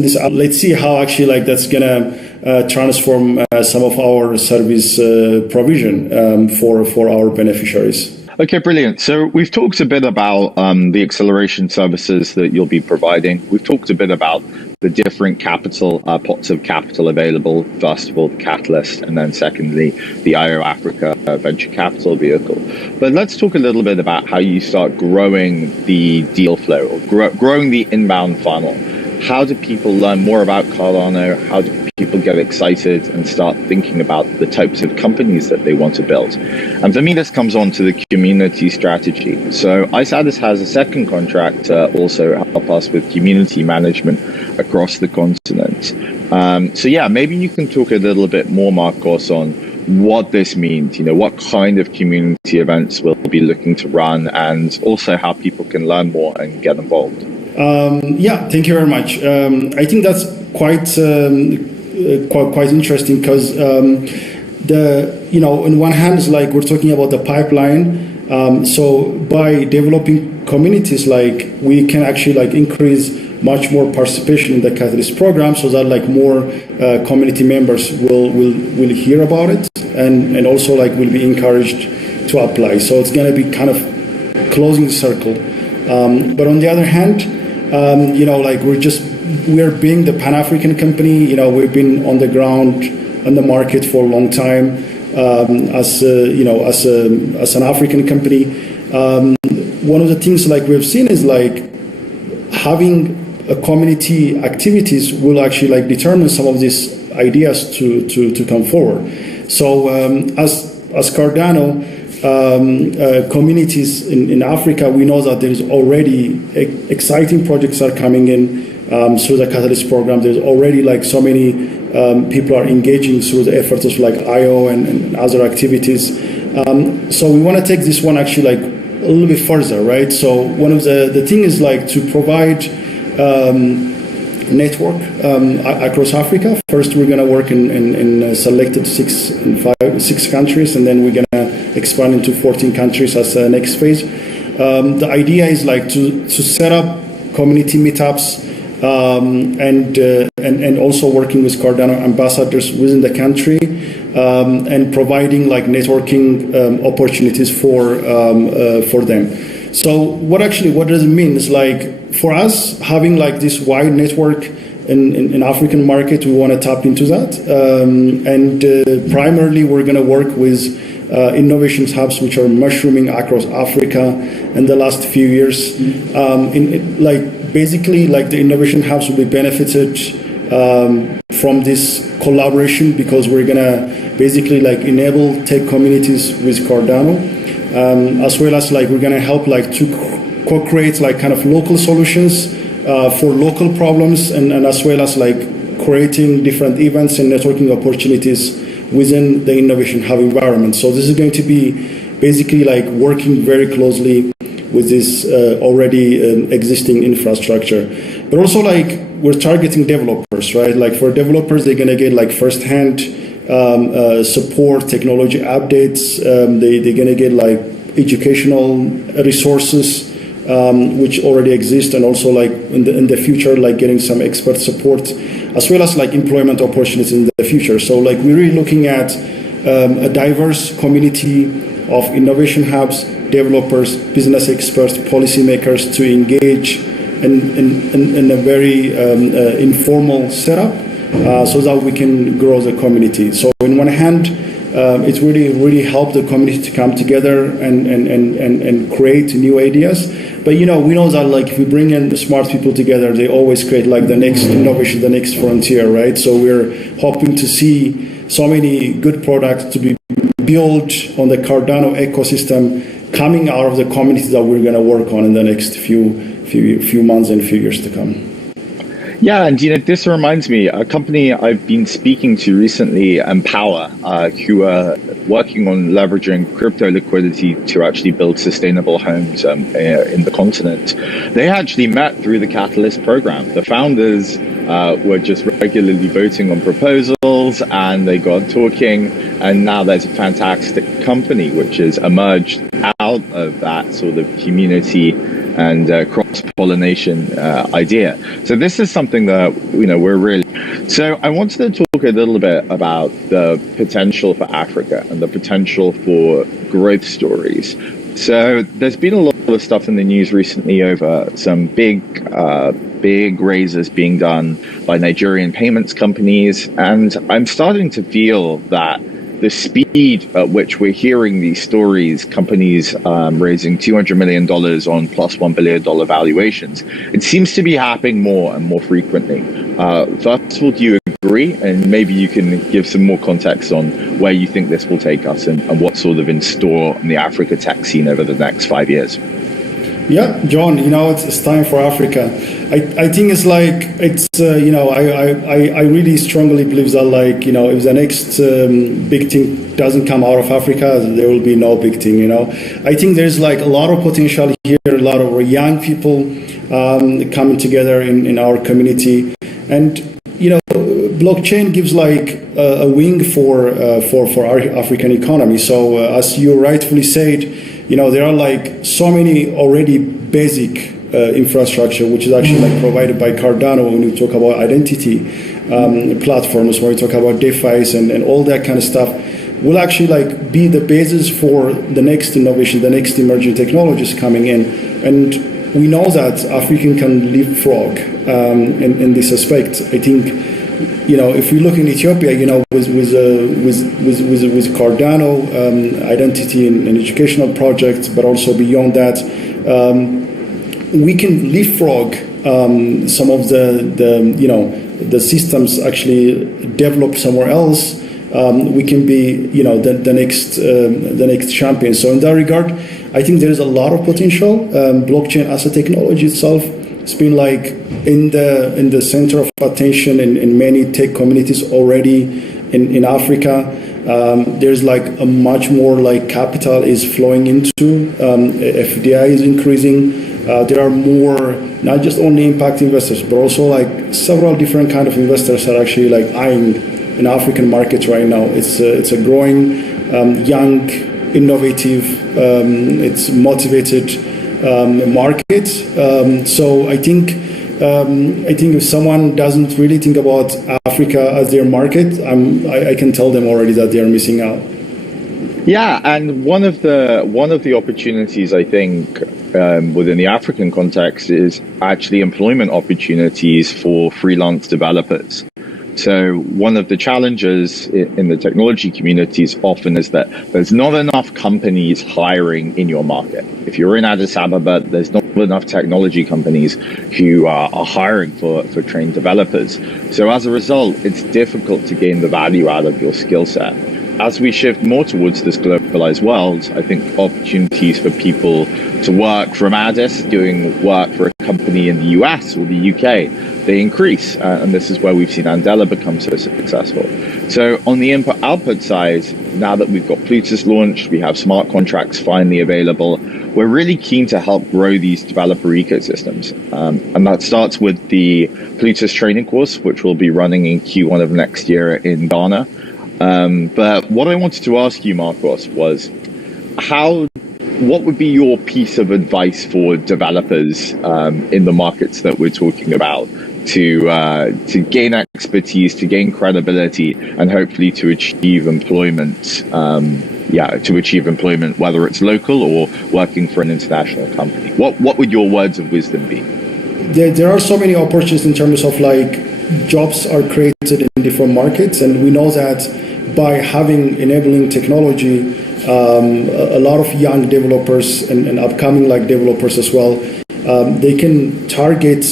this. Let's see how actually like that's gonna transform some of our service provision for our beneficiaries. Okay, brilliant. So we've talked a bit about the acceleration services that you'll be providing. We've talked a bit about the different capital, pots of capital available. First of all, the Catalyst, and then secondly, the IO Africa venture capital vehicle. But let's talk a little bit about how you start growing the deal flow, or growing the inbound funnel. How do people learn more about Cardano? How do people get excited and start thinking about the types of companies that they want to build? And for me, this comes on to the community strategy. So ICE has a second contract to also help us with community management across the continent. So yeah, maybe you can talk a little bit more, Marcos, on what this means, what kind of community events we'll be looking to run, and also how people can learn more and get involved. Yeah, thank you very much. I think that's quite interesting because on one hand, it's like we're talking about the pipeline. So by developing communities, like we can actually like increase much more participation in the Catalyst program, so that like more community members will hear about it, and also like will be encouraged to apply. So it's going to be kind of closing the circle. But on the other hand, like we're being the Pan-African company. We've been on the ground, on the market for a long time as an African company. One of the things like we've seen is like having a community activities will actually like determine some of these ideas to come forward. So as Cardano. Communities in Africa, we know that there's already exciting projects are coming in through the Catalyst program. There's already like so many people are engaging through the efforts of like IO and other activities. So we want to take this one actually like a little bit further, right? So one of the thing is like to provide network across Africa. First, we're going to work in selected six countries, and then we're going to expand into 14 countries as the next phase. The idea is like to set up community meetups and also working with Cardano ambassadors within the country and providing like networking opportunities for them. So what does it mean? It's like for us having like this wide network in African market, we want to tap into that, and primarily we're going to work with innovation hubs which are mushrooming across Africa in the last few years. Basically, the innovation hubs will be benefited from this collaboration because we're gonna basically enable tech communities with Cardano, as well as we're gonna help to co-create kind of local solutions for local problems, and as well as creating different events and networking opportunities within the innovation hub environment. So this is going to be basically working very closely with this already existing infrastructure. But also we're targeting developers, right? For developers, they're gonna get firsthand support, technology updates. They're gonna get educational resources which already exist, and also in the future getting some expert support, as well as employment opportunities in the future. So we're really looking at a diverse community of innovation hubs, developers, business experts, policymakers to engage in a very informal setup so that we can grow the community. So on one hand, it's really helped the community to come together and create new ideas. But we know that if we bring in smart people together, they always create the next innovation, the next frontier, right? So we're hoping to see so many good products to be built on the Cardano ecosystem coming out of the community that we're going to work on in the next few months and few years to come. Yeah, and this reminds me, a company I've been speaking to recently, Empower, who are working on leveraging crypto liquidity to actually build sustainable homes in the continent. They actually met through the Catalyst program. The founders were just regularly voting on proposals, and they got talking, and now there's a fantastic company which has emerged out of that sort of community and cross-pollination idea. So this is something that we're really. So I wanted to talk a little bit about the potential for Africa and the potential for growth stories. So there's been a lot of stuff in the news recently over some big raises being done by Nigerian payments companies, and I'm starting to feel that the speed at which we're hearing these stories, companies raising $200 million on plus $1 billion valuations, it seems to be happening more and more frequently. First of all, do you agree? And maybe you can give some more context on where you think this will take us and what's sort of in store in the Africa tech scene over the next 5 years. Yeah, John, it's time for Africa. I think it's I really strongly believe that if the next big thing doesn't come out of Africa, there will be no big thing, I think there's a lot of potential here, a lot of young people coming together in our community. And, blockchain gives a wing for our African economy. So as you rightfully said, there are so many already basic infrastructure, which is actually provided by Cardano when we talk about identity platforms, when we talk about DeFi's and all that kind of stuff, will actually be the basis for the next innovation, the next emerging technologies coming in. And we know that African can leapfrog in this aspect. I think, if we look in Ethiopia, with Cardano, identity and educational projects, but also beyond that, we can leapfrog some of the systems actually develop somewhere else. We can be, the next champion. So in that regard, I think there is a lot of potential. Blockchain as a technology itself, it's been in the center of attention in many tech communities already in Africa. There's a much more capital is flowing into. FDI is increasing. There are more, not just only impact investors, but also several different kind of investors are actually eyeing in African markets right now. It's a growing, young, innovative, it's motivated market. So I think if someone doesn't really think about Africa as their market, I can tell them already that they are missing out. Yeah, and one of the opportunities I think within the African context is actually employment opportunities for freelance developers. So one of the challenges in the technology communities often is that there's not enough companies hiring in your market. If you're in Addis Ababa, there's not enough technology companies who are hiring for trained developers. So as a result, it's difficult to gain the value out of your skill set. As we shift more towards this globalized world, I think opportunities for people to work from Addis, doing work for a company in the US or the UK, they increase. And this is where we've seen Andela become so successful. So on the input-output side, now that we've got Plutus launched, we have smart contracts finally available, we're really keen to help grow these developer ecosystems. And that starts with the Plutus training course, which will be running in Q1 of next year in Ghana. But what I wanted to ask you, Marcos, was what would be your piece of advice for developers in the markets that we're talking about to gain expertise, to gain credibility, and hopefully to achieve employment? Whether it's local or working for an international company. What would your words of wisdom be? There are so many opportunities in terms of jobs are created in different markets, and we know that by having enabling technology, a lot of young developers and upcoming developers as well, they can target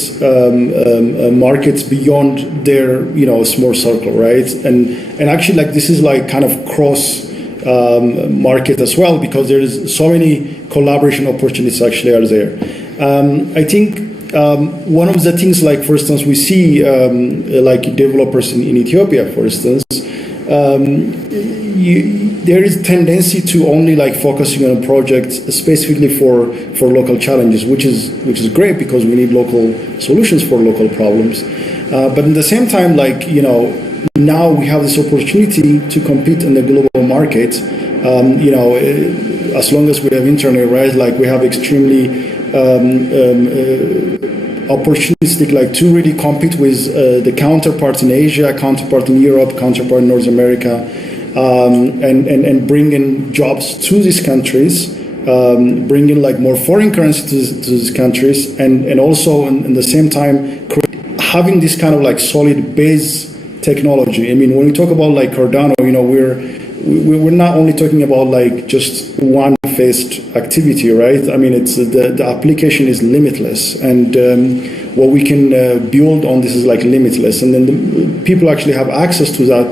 markets beyond their small circle, right? And actually this is kind of cross market as well, because there is so many collaboration opportunities actually are there. I think one of the things for instance we see developers in Ethiopia, for instance, there is tendency to only focusing on projects specifically for local challenges, which is great because we need local solutions for local problems. But at the same time, now we have this opportunity to compete in the global market. As long as we have internet, right? We have extremely opportunistic, like to really compete with the counterparts in Asia, counterpart in Europe, counterpart in North America, and bring in jobs to these countries, bring in like more foreign currency to these countries, and also in the same time having this kind of like solid base technology. I mean, when we talk about like Cardano, you know, we're not only talking about like just one faced activity, right? I mean, it's the application is limitless, and what we can build on this is like limitless, and then the people actually have access to that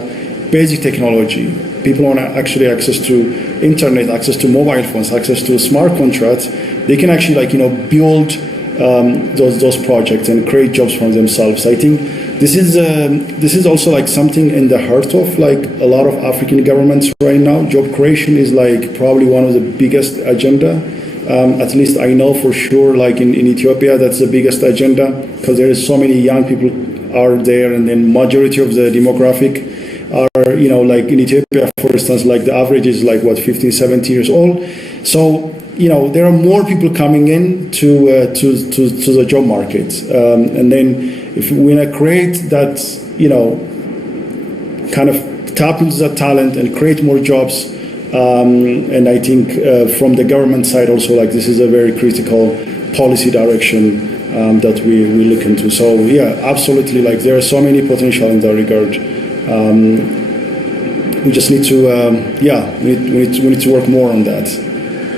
basic technology. People want actually access to internet, access to mobile phones, access to smart contracts. They can actually like, you know, build those projects and create jobs for themselves. I think this is also like something in the heart of like a lot of African governments right now. Job creation is like probably one of the biggest agenda. At least I know for sure, like in Ethiopia, that's the biggest agenda, because there is so many young people are there, and then majority of the demographic are, you know, like in Ethiopia, for instance, like the average is like what, 15, 17 years old. So, you know, there are more people coming in to the job market, and then if we want to create that, you know, kind of tap into that talent and create more jobs, and I think from the government side also, like this is a very critical policy direction that we look into. So yeah, absolutely, like there are so many potential in that regard. We just need to, we need to work more on that.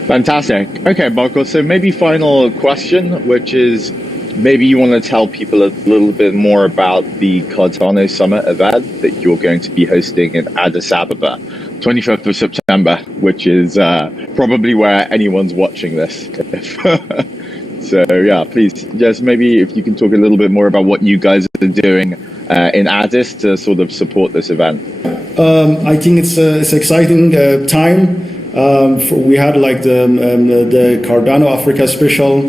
Fantastic. Okay, Marco, so maybe final question, which is maybe you want to tell people a little bit more about the Cardano Summit event that you're going to be hosting in Addis Ababa, 25th of September, which is probably where anyone's watching this. So yeah, please, just maybe if you can talk a little bit more about what you guys are doing in Addis to sort of support this event. I think it's exciting time. We had like the Cardano Africa special.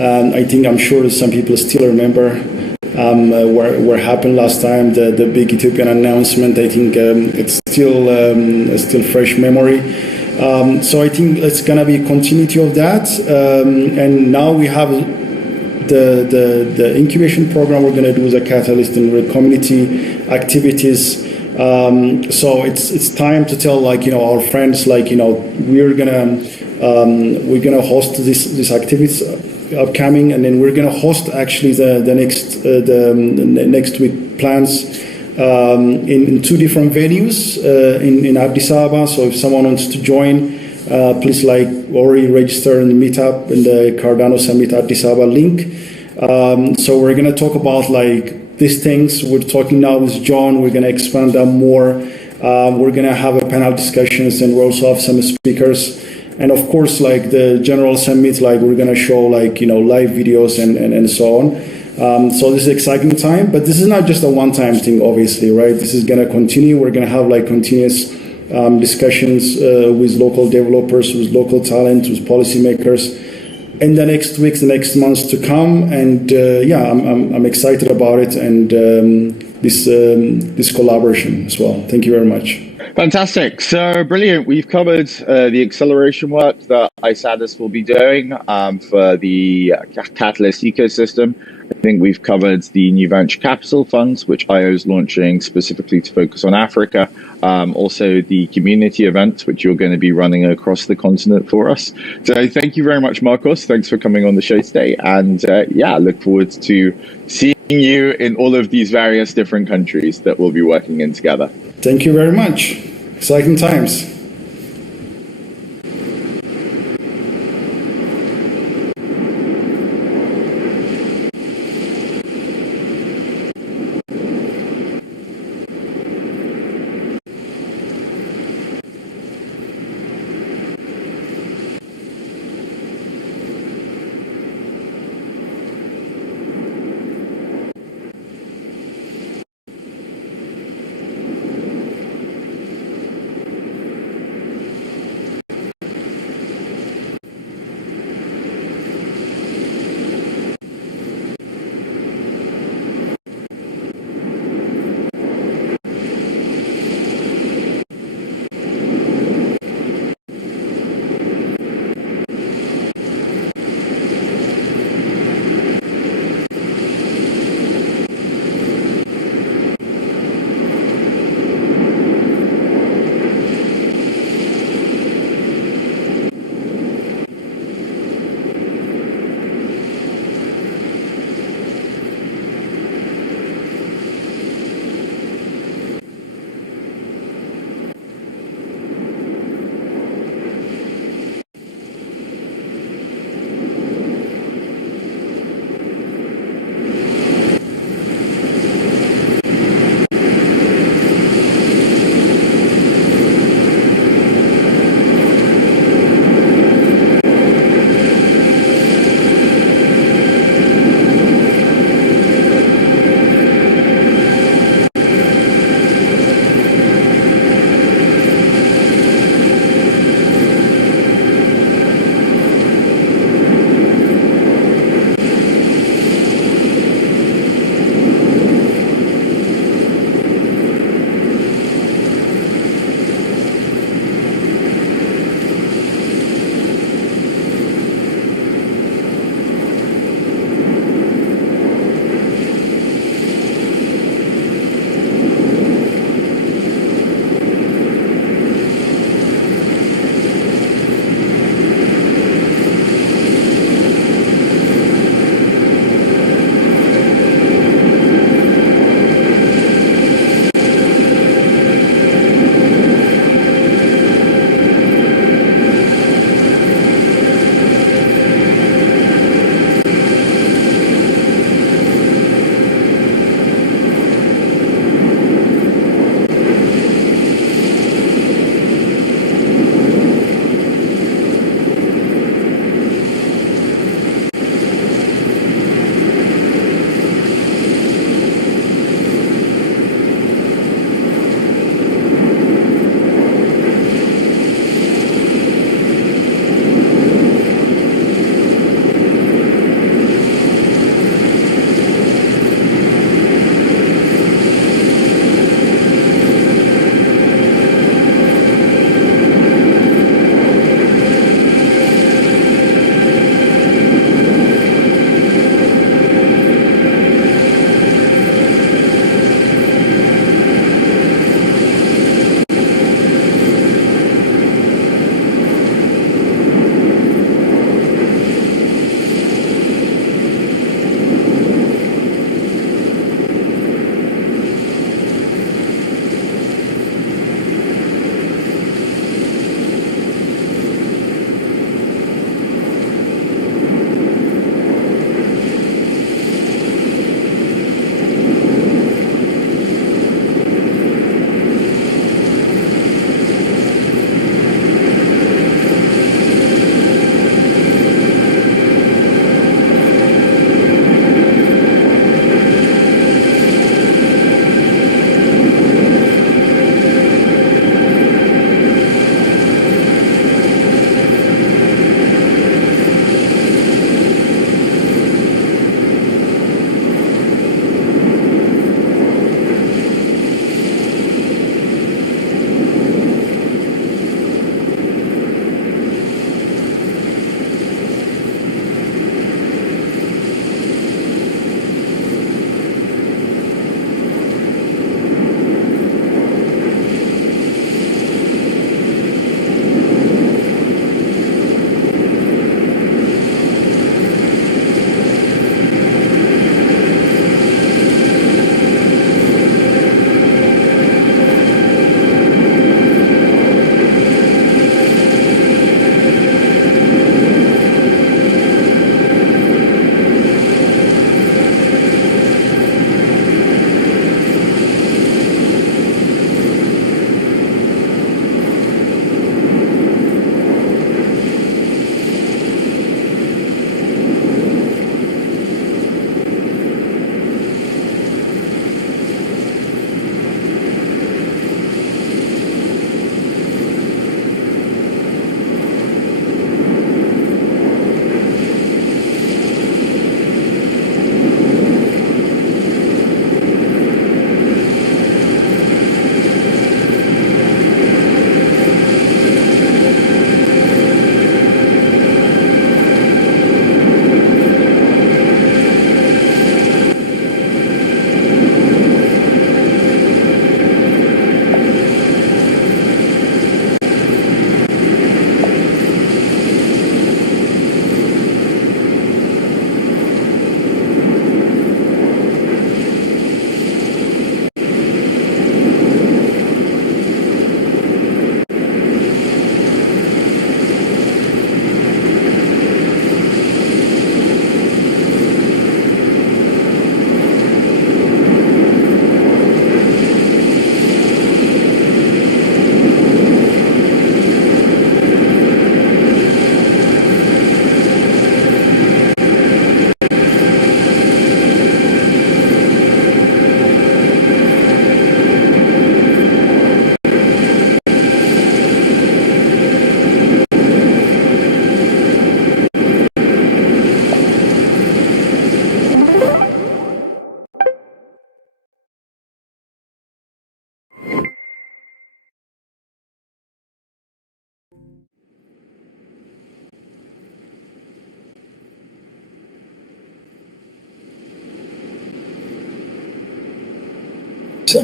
I'm sure some people still remember what happened last time, the big Ethiopian announcement. I think it's still fresh memory. So I think it's gonna be a continuity of that. And now we have the incubation program. We're gonna do the catalyst and the community activities. So it's time to tell, like, you know, our friends, like, you know, we're gonna host this activities upcoming, and then we're gonna host actually the next week plans in two different venues in Addis Ababa. So if someone wants to join, please like already register in the meetup in the Cardano Summit Addis Ababa link. So we're gonna talk about like these things. We're talking now with John. We're gonna expand that more. We're gonna have a panel discussions, and we also have some speakers. And of course, like the general summit, like we're gonna show like, you know, live videos and so on. So this is an exciting time, but this is not just a one-time thing, obviously, right? This is gonna continue. We're gonna have like continuous discussions with local developers, with local talent, with policymakers in the next weeks, the next months to come. And yeah, I'm excited about it, and this collaboration as well. Thank you very much. Fantastic. So brilliant. We've covered the acceleration work that ISADIS will be doing for the Catalyst ecosystem. I think we've covered the new venture capital funds, which IO is launching specifically to focus on Africa. Also the community events, which you're going to be running across the continent for us. So thank you very much, Marcos. Thanks for coming on the show today. And yeah, look forward to seeing you in all of these various different countries that we'll be working in together. Thank you very much. Exciting times.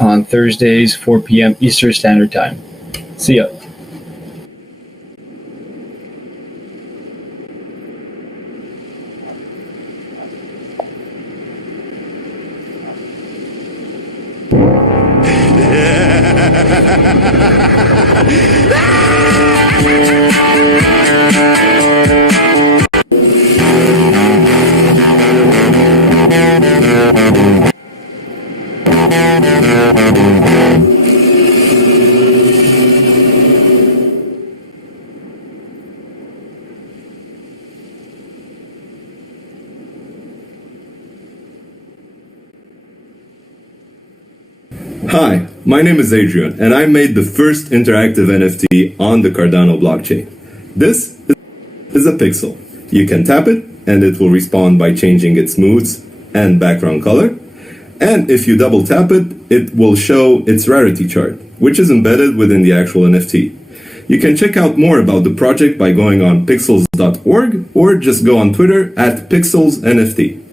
on Thursdays, 4 p.m. Eastern Standard Time. See ya. Hi, my name is Adrian, and I made the first interactive NFT on the Cardano blockchain. This is a pixel. You can tap it, and it will respond by changing its moods and background color. And if you double tap it, it will show its rarity chart, which is embedded within the actual NFT. You can check out more about the project by going on pixels.org or just go on Twitter at pixelsnft.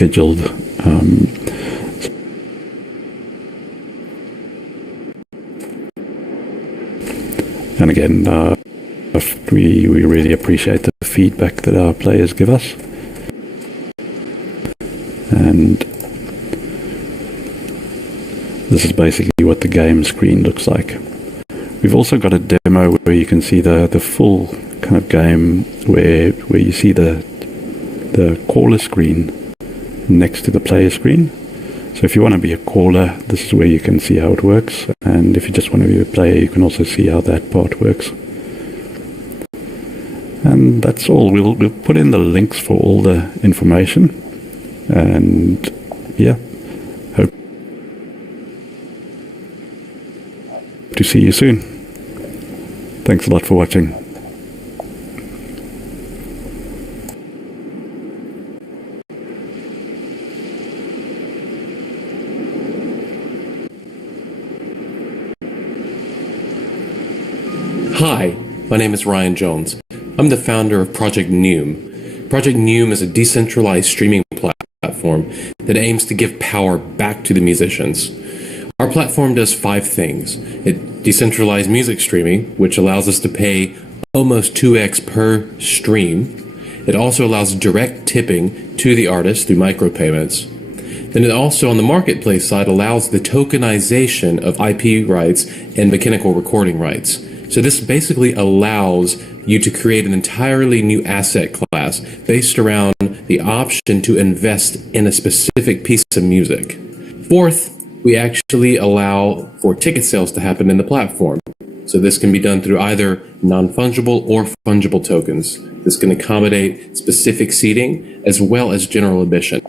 Scheduled. And again, we really appreciate the feedback that our players give us. And this is basically what the game screen looks like. We've also got a demo where you can see the full kind of game where you see the caller screen next to the player screen. So if you want to be a caller, this is where you can see how it works. And if you just want to be a player, you can also see how that part works. And that's all. We'll put in the links for all the information. And yeah, hope to see you soon. Thanks a lot for watching. Hi, my name is Ryan Jones. I'm the founder of Project Neum. Project Neum is a decentralized streaming platform that aims to give power back to the musicians. Our platform does 5 things. It decentralized music streaming, which allows us to pay almost 2x per stream. It also allows direct tipping to the artist through micropayments. Then it also, on the marketplace side, allows the tokenization of IP rights and mechanical recording rights. So this basically allows you to create an entirely new asset class based around the option to invest in a specific piece of music. Fourth, we actually allow for ticket sales to happen in the platform. So this can be done through either non-fungible or fungible tokens. This can accommodate specific seating as well as general admission.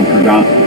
around Cardano.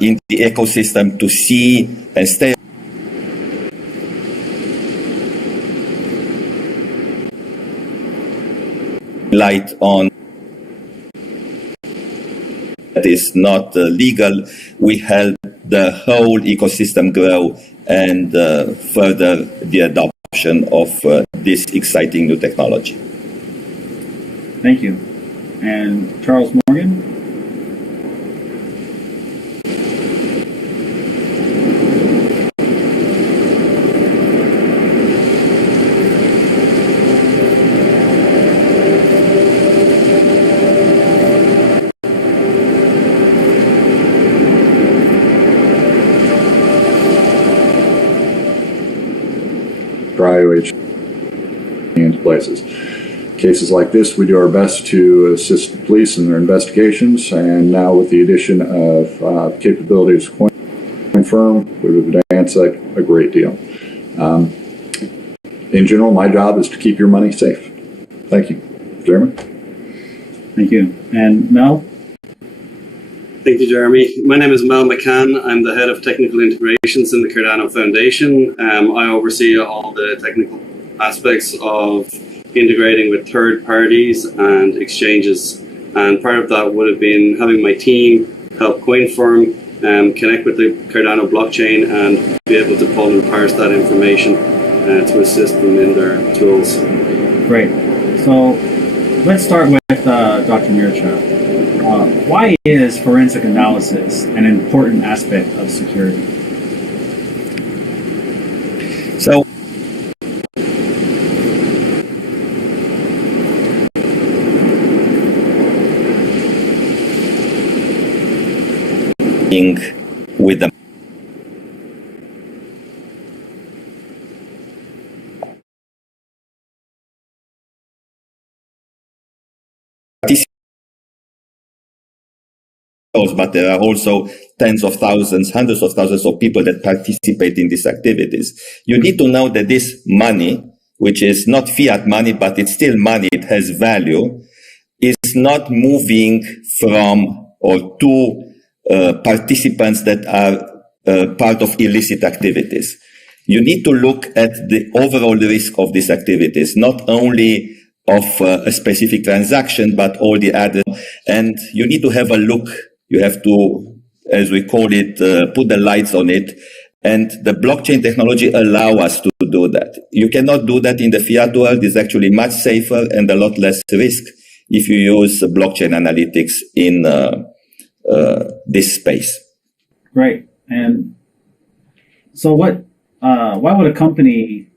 In the ecosystem to see and stay light on that is not legal. We help the whole ecosystem grow and further the adoption of this exciting new technology. Thank you. And Charles Morgan? IOH into places. Cases like this, we do our best to assist the police in their investigations, and now with the addition of capabilities of CoinFirm, we would advance that a great deal. In general, my job is to keep your money safe. Thank you. Jeremy? Thank you. And Mel? Thank you, Jeremy. My name is Mel McCann. I'm the head of technical integrations in the Cardano Foundation. I oversee all the technical aspects of integrating with third parties and exchanges. And part of that would have been having my team help CoinFirm connect with the Cardano blockchain and be able to pull and parse that information to assist them in their tools. Great. So let's start with Dr. Mircha. Why is forensic analysis an important aspect of security? So, with the but there are also tens of thousands, hundreds of thousands of people that participate in these activities. You need to know that this money, which is not fiat money, but it's still money, it has value, is not moving from or to participants that are part of illicit activities. You need to look at the overall risk of these activities, not only of a specific transaction, but all the other. And you need to have a look. You have to, as we call it, put the lights on it. And the blockchain technology allow us to do that. You cannot do that in the fiat world. It's actually much safer and a lot less risk if you use blockchain analytics in this space. Right. And so why would a company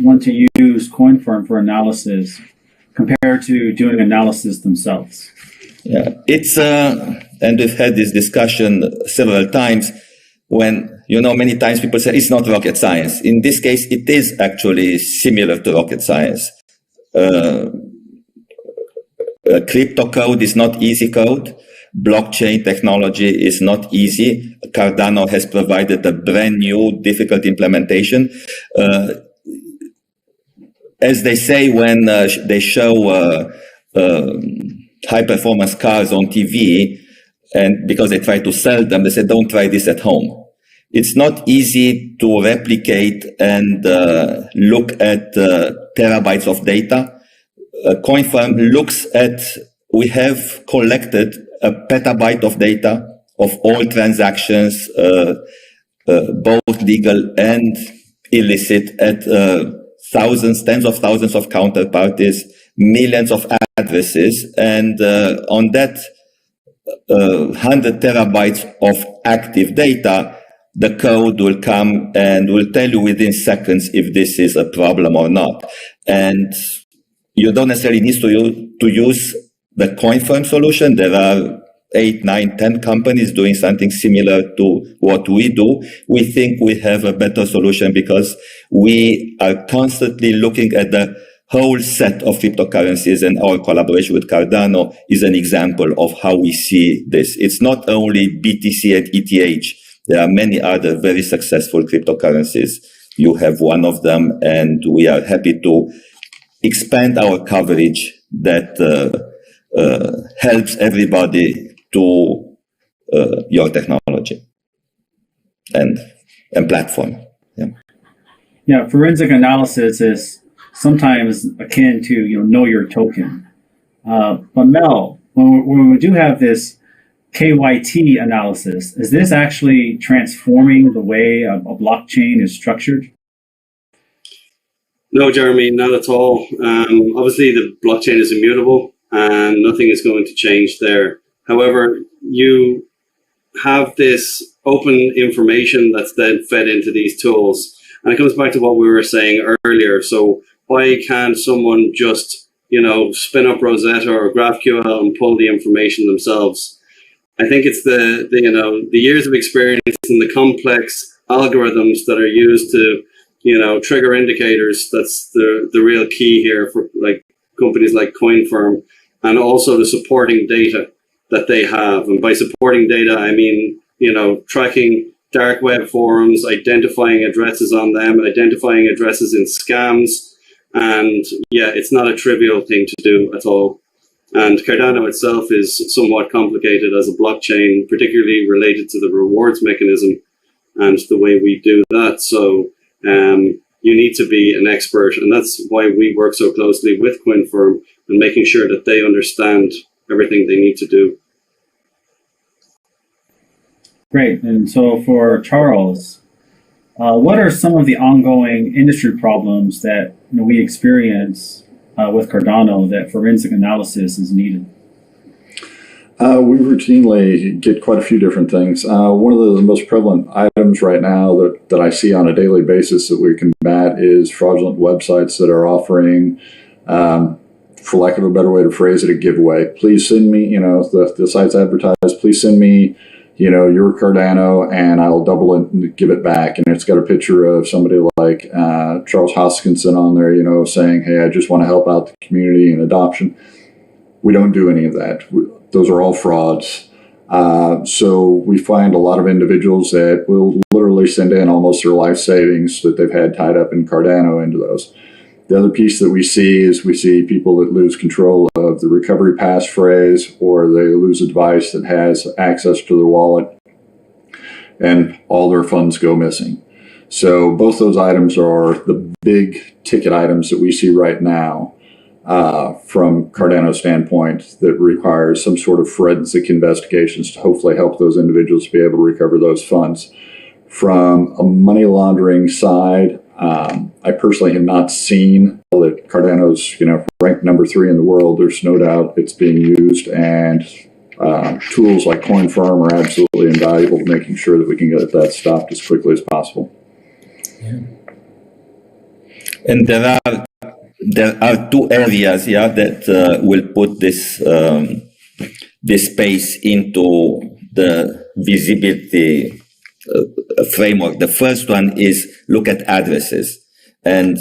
want to use CoinFirm for analysis compared to doing analysis themselves? Yeah, it's and we've had this discussion several times. When many times people say it's not rocket science. In this case, it is actually similar to rocket science. Crypto code is not easy code. Blockchain technology is not easy. Cardano has provided a brand new, difficult implementation. As they say when they show high-performance cars on TV, and because they try to sell them, they say, don't try this at home. It's not easy to replicate and look at terabytes of data. CoinFirm looks at, we have collected a petabyte of data of all transactions, both legal and illicit, at thousands, tens of thousands of counterparties, millions of addresses. And on that 100 terabytes of active data, the code will come and will tell you within seconds if this is a problem or not. And you don't necessarily need to use the CoinFirm solution. There are 8, 9, 10 companies doing something similar to what we do. We think we have a better solution because we are constantly looking at the whole set of cryptocurrencies, and our collaboration with Cardano is an example of how we see this. It's not only BTC and ETH. There are many other very successful cryptocurrencies. You have one of them, and we are happy to expand our coverage that helps everybody to your technology and platform. Yeah, forensic analysis is sometimes akin to know your token. But Mel, when we do have this KYT analysis, is this actually transforming the way a blockchain is structured? No, Jeremy, not at all. Obviously, the blockchain is immutable and nothing is going to change there. However, you have this open information that's then fed into these tools. And it comes back to what we were saying earlier. So why can't someone just, spin up Rosetta or GraphQL and pull the information themselves? I think it's the years of experience and the complex algorithms that are used to, trigger indicators. That's the real key here for companies like CoinFirm, and also the supporting data that they have. And by supporting data, I mean, tracking dark web forums, identifying addresses on them, identifying addresses in scams. And yeah, it's not a trivial thing to do at all. And Cardano itself is somewhat complicated as a blockchain, particularly related to the rewards mechanism and the way we do that. So you need to be an expert. And that's why we work so closely with CoinFirm and making sure that they understand everything they need to do. Great. And so for Charles, what are some of the ongoing industry problems that we experience with Cardano that forensic analysis is needed? We routinely get quite a few different things. One of the most prevalent items right now that I see on a daily basis that we combat is fraudulent websites that are offering, for lack of a better way to phrase it, a giveaway. Please send me, the sites advertise, please send me, your Cardano, and I'll double it and give it back. And it's got a picture of somebody like Charles Hoskinson on there, saying, hey, I just want to help out the community in adoption. We don't do any of that. Those are all frauds. So we find a lot of individuals that will literally send in almost their life savings that they've had tied up in Cardano into those. The other piece that we see people that lose control of the recovery passphrase, or they lose a device that has access to their wallet, and all their funds go missing. So both those items are the big ticket items that we see right now from Cardano's standpoint that requires some sort of forensic investigations to hopefully help those individuals be able to recover those funds. From a money laundering side, I personally have not seen that Cardano's, ranked number 3 in the world. There's no doubt it's being used, and tools like CoinFirm are absolutely invaluable to making sure that we can get that stopped as quickly as possible. Yeah. And there are 2 areas, that will put this this space into the visibility framework. The first one is look at addresses, and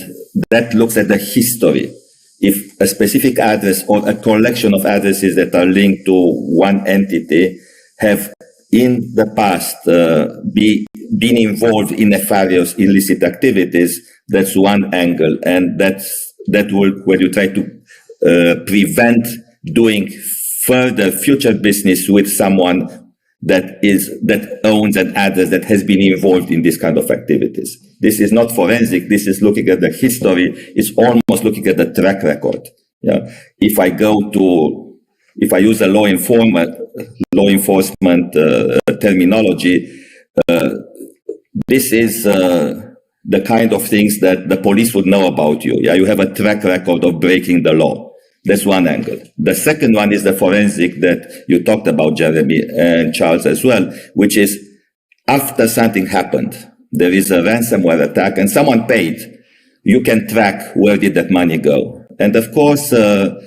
that looks at the history. If a specific address or a collection of addresses that are linked to one entity have in the past been involved in nefarious illicit activities, that's one angle, and that will, where you try to prevent doing further future business with someone that owns an address that has been involved in this kind of activities. This is not forensic. This is looking at the history. It's almost looking at the track record. Yeah. If I use a law enforcement terminology, this is the kind of things that the police would know about you. Yeah. You have a track record of breaking the law. That's one angle. The second one is the forensic that you talked about, Jeremy and Charles as well, which is after something happened, there is a ransomware attack and someone paid, you can track where did that money go. And of course, the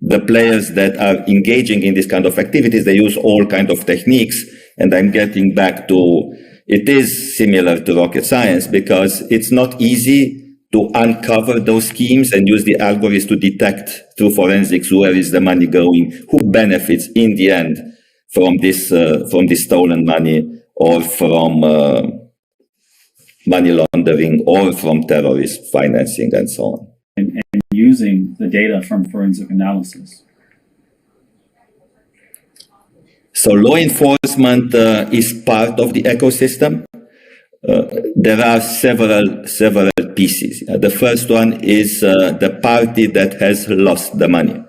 players that are engaging in this kind of activities, they use all kinds of techniques. And I'm getting back to, it is similar to rocket science because it's not easy to uncover those schemes and use the algorithms to detect through forensics where is the money going, who benefits in the end from this stolen money or from money laundering or from terrorist financing and so on. And using the data from forensic analysis. So law enforcement is part of the ecosystem. There are several pieces. The first one is the party that has lost the money.